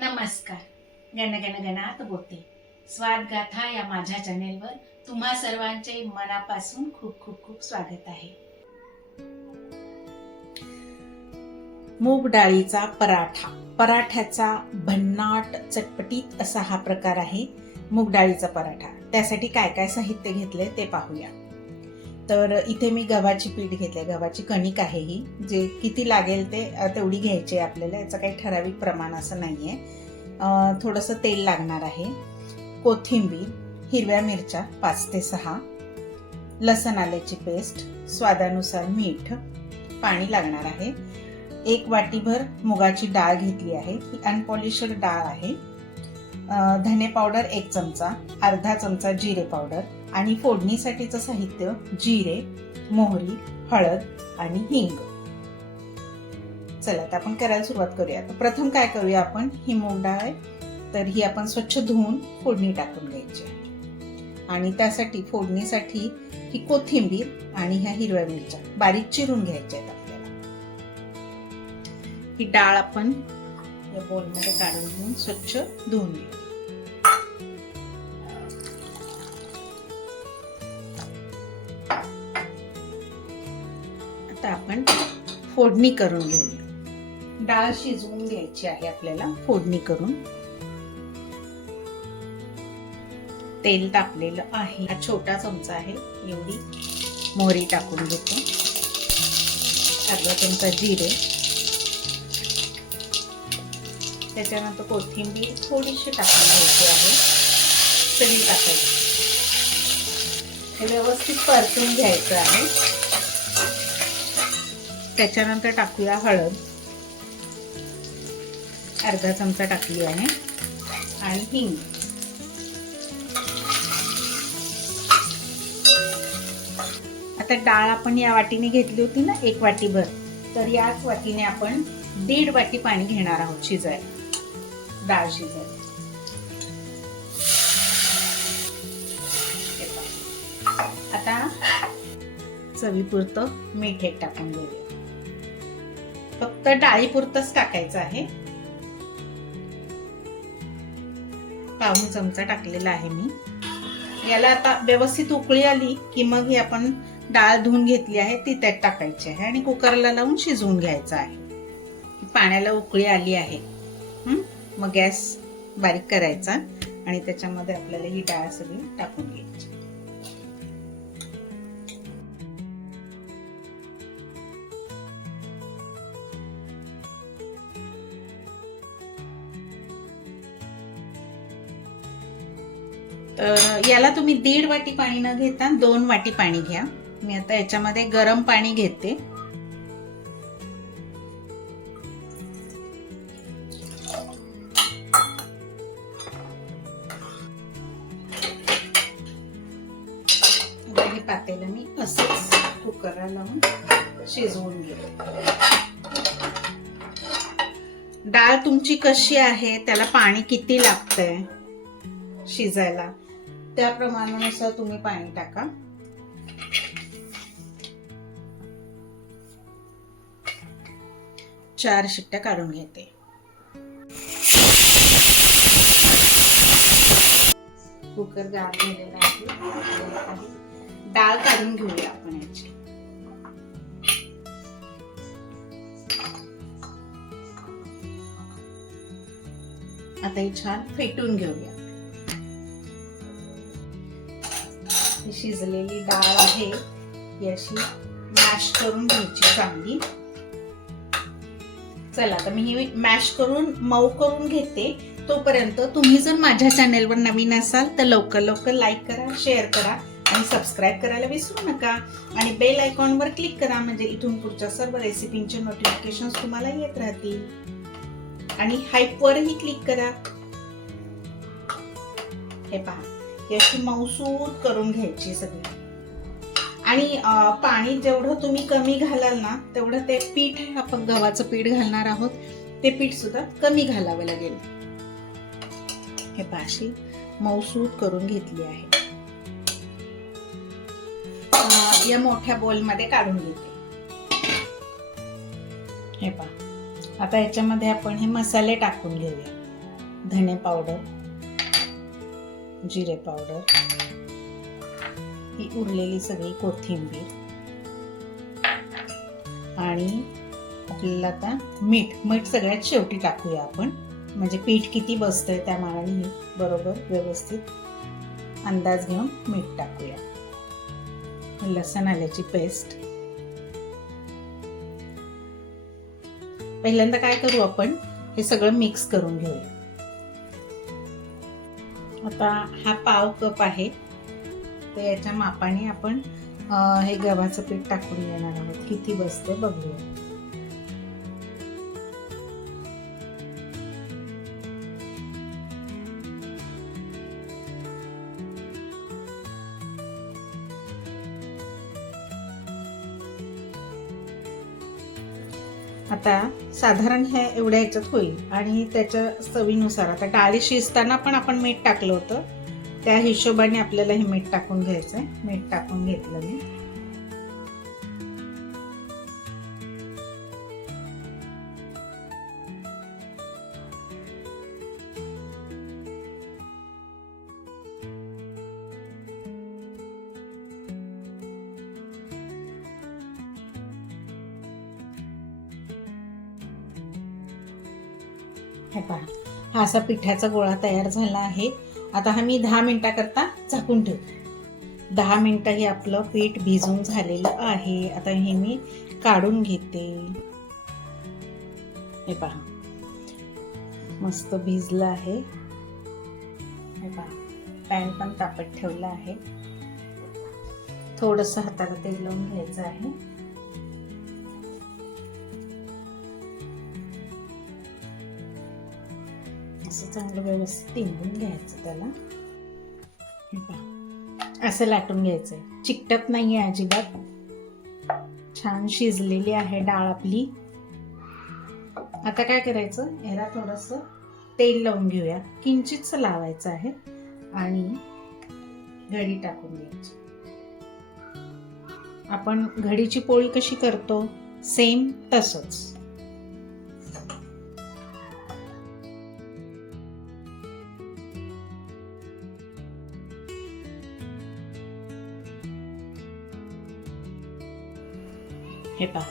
नमस्कार. गणगण गणात बोलते. स्वाद गाथा या माझ्या चॅनेलवर तुम्हा सर्वांचे मनापासून खूप खूप खूप स्वागत आहे. मूग डाळीचा पराठा. पराठ्याचा भन्नाट चटपटीत असा हा प्रकार आहे मूग डाळीचा पराठा. त्यासाठी काय काय साहित्य घेतले ते पाहूया. तर इथे मी गव्हाची पीठ घेतले, गव्हाची कणिक आहे ही. जे किती लागेल ते तेवढी घ्यायची आहे आपल्याला. याचं काही ठराविक प्रमाण असं नाही आहे. थोडंसं तेल लागणार आहे, कोथिंबीर, हिरव्या मिरच्या 5 ते 6, लसण आल्याची पेस्ट, स्वादानुसार मीठ, पाणी लागणार आहे. 1 वाटीभर मुगाची डाळ घेतली आहे, ही अनपॉलिश्ड डाळ आहे. धने पावडर 1 चमचा, अर्धा चमचा जिरे पावडर आणि फोडणीसाठीचं साहित्य जिरे, मोहरी, हळद आणि हिंग. चला आता आपण करायला सुरुवात करूया. प्रथम काय करूया आपण, ही मूग डाळ आहे तर ही आपण स्वच्छ धुवून फोडणी टाकून घ्यायची आहे. आणि त्यासाठी फोडणीसाठी ही कोथिंबीर आणि ह्या हिरव्या मिरच्या बारीक चिरून घ्यायच्या आहेत आपल्याला. ही डाळ आपण या बोलमध्ये काढून घेऊन स्वच्छ धुवून घेऊ. आता आपण फोडणी करून घेऊया. डाळ शिजवून घ्यायची आहे आपल्याला फोडणी करून. तेल टाकलेलं आहे, हा छोटा चमचा आहे, एवढी मोहरी टाकून घेतो, अर्धा चमचा जिरे, त्याच्यानंतर कोथिंबीर थोडीशी टाकून घ्यायची आहे, सगळी टाकायची. हे व्यवस्थित परतून घ्यायचं आहे. त्याच्यानंतर टाकूया हळद, अर्धा चमचा टाकली आहे, आणि हिंग. आता डाळ आपण या वाटीने घेतली होती ना 1 वाटीभर, तर याच वाटीने आपण 1.5 वाटी पाणी घेणार आहोत शिजायला, डाळ शिजायला. आता चवीपुरतं मीठ एक टाकून घेऊया. फक्त डाळीपुरतंच टाकायचं आहे. पाऊण चमचा टाकलेला आहे मी. याला आता व्यवस्थित उकळी आली की मग ही आपण डाळ धुवून घेतली आहे ती त्यात टाकायची आहे आणि कुकरला लावून शिजवून घ्यायचं आहे. पाण्याला उकळी आली आहे, मग गॅस बारीक करायचा आणि त्याच्यामध्ये आपल्याला ही डाळ सगळी टाकून घ्यायची. तर याला तुम्ही 1.5 वाटी पाणी न घेता 2 वाटी पाणी घ्या. मी आता याच्यामध्ये गरम पाणी घेते. हे पातेलं मी असंच कुकरला लावून शिजवून घेते. डाळ तुमची कशी आहे, त्याला पाणी किती लागतंय शिजायला, त्या प्रमाणानुसार तुम्ही पाणी टाका. चार शिट्ट्या काढून घेते. कुकर गार झालेला आहे. डाळ काढून घेऊया आपण याची. आता ही छान फेटून घेऊया. शिजलेली डाळ आहे, ही अशी मॅश करून घ्यायची चांगली. चला आता मी ही मॅश करून मऊ करून घेते. तोपर्यंत तुम्ही जर माझ्या चॅनेलवर नवीन असाल तर लवकर लवकर लाईक करा, शेअर करा आणि सबस्क्राईब करायला विसरू नका. आणि बेल आयकॉनवर क्लिक करा, म्हणजे इथून पुढच्या सर्व रेसिपींचे नोटिफिकेशन तुम्हाला येत राहतील. आणि हाईपवरही क्लिक करा. हे पहा, याची मऊसूर करून घ्यायची सगळी. आणि पाणी जेवढं तुम्ही कमी घालाल ना तेवढं ते पीठ, आपण गव्हाचं पीठ घालणार आहोत, ते पीठ सुद्धा कमी घालावं लागेल. हे पाशी मऊसूर करून घेतली आहे. या मोठ्या बोलमध्ये काढून घेते. हे पहा, आता याच्यामध्ये आपण हे मसाले टाकून घेऊया. धने पावडर, जिरे पावडर, ही उरलेली सगळी कोथिंबीर आणि आपल्याला आता मीठ सगळ्यात शेवटी टाकूया आपण, म्हणजे पीठ किती बसतंय त्या मानाने बरोबर व्यवस्थित अंदाज घेऊन मीठ टाकूया. लसूण आल्याची पेस्ट. पहिल्यांदा काय करू आपण, हे सगळं मिक्स करून घेऊया. आता हा पाव कप आहे, तर याच्या मापाने आपण हे गव्हाचं पीठ टाकून घेणार आहोत. किती बसते बघूया. आता साधारण हे एवढ्या ह्याच्यात होईल आणि त्याच्या चवीनुसार, आता डाळी शिजताना पण आपण मीठ टाकलं होतं, त्या हिशोबाने आपल्याला हे मीठ टाकून घ्यायचंय. मीठ टाकून घेतलं मी. हे पहा, हा असा पिठाचा गोळा तयार झाला आहे. आता हा मी 10 मिनिटाकरता झाकून ठेवते. 10 मिनिटं हे आपलं पीठ भिजून झालेलं आहे. आता हे मी काढून घेते. हे पहा, मस्त भिजलं आहे. हे पहा, पॅन पण तापत ठेवलं आहे. थोडंसं हाताला तेल लावून घ्यायचं आहे. असं चांगलं व्यवस्थित तिंबून घ्यायचं त्याला. हे पहा, असं लाटून घ्यायचंय. चिकटत नाहीये अजिबात. छान शिजलेली आहे डाळ आपली. आता काय करायचं, याला थोडंसं तेल लावून घेऊया. किंचितच लावायचं आहे आणि घडी टाकून घ्यायची. आपण घडीची पोळी कशी करतो सेम तसंच. हे पहा,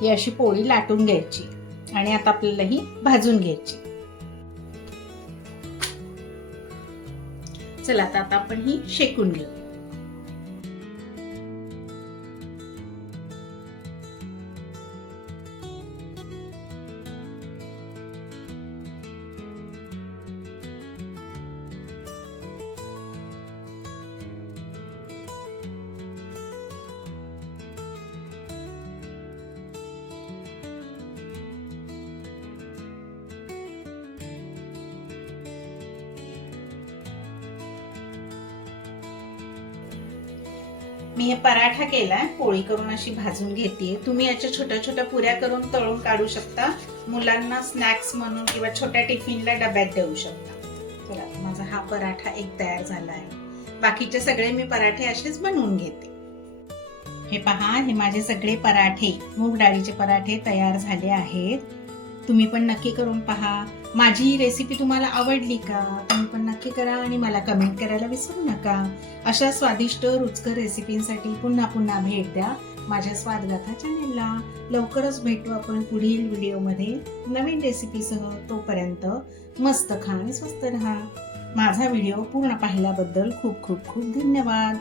ही अशी पोळी लाटून घ्यायची आणि आता आपल्याला ही भाजून घ्यायची. चला आता आपण ही शेकून घेऊ. मी हे पराठा केलाय, पोळी करून अशी भाजून घेते. तुम्ही याच्या छोट्या छोट्या पुऱ्या करून तळून काढू शकता. मुलांना स्नॅक्स म्हणून किंवा छोट्या टिफिनला डब्यात देऊ शकता. चला, माझा हा पराठा एक तयार झाला आहे. बाकीचे सगळे मी पराठे असेच बनवून घेते. हे पहा, हे माझे सगळे पराठे, मूग डाळीचे पराठे तयार झाले आहेत. तुम्ही पण नक्की करून पहा. माझी ही रेसिपी तुम्हाला आवडली का? तुम्ही पण नक्की करा आणि मला कमेंट करायला विसरू नका. अशा स्वादिष्ट रुचकर रेसिपींसाठी पुन्हा पुन्हा भेट द्या माझ्या स्वादगाथा चॅनेलला. लवकरच भेटू आपण पुढील व्हिडिओमध्ये नवीन रेसिपीसह. तोपर्यंत मस्त खा आणि स्वस्त राहा. माझा व्हिडिओ पूर्ण पाहिल्याबद्दल खूप खूप खूप धन्यवाद.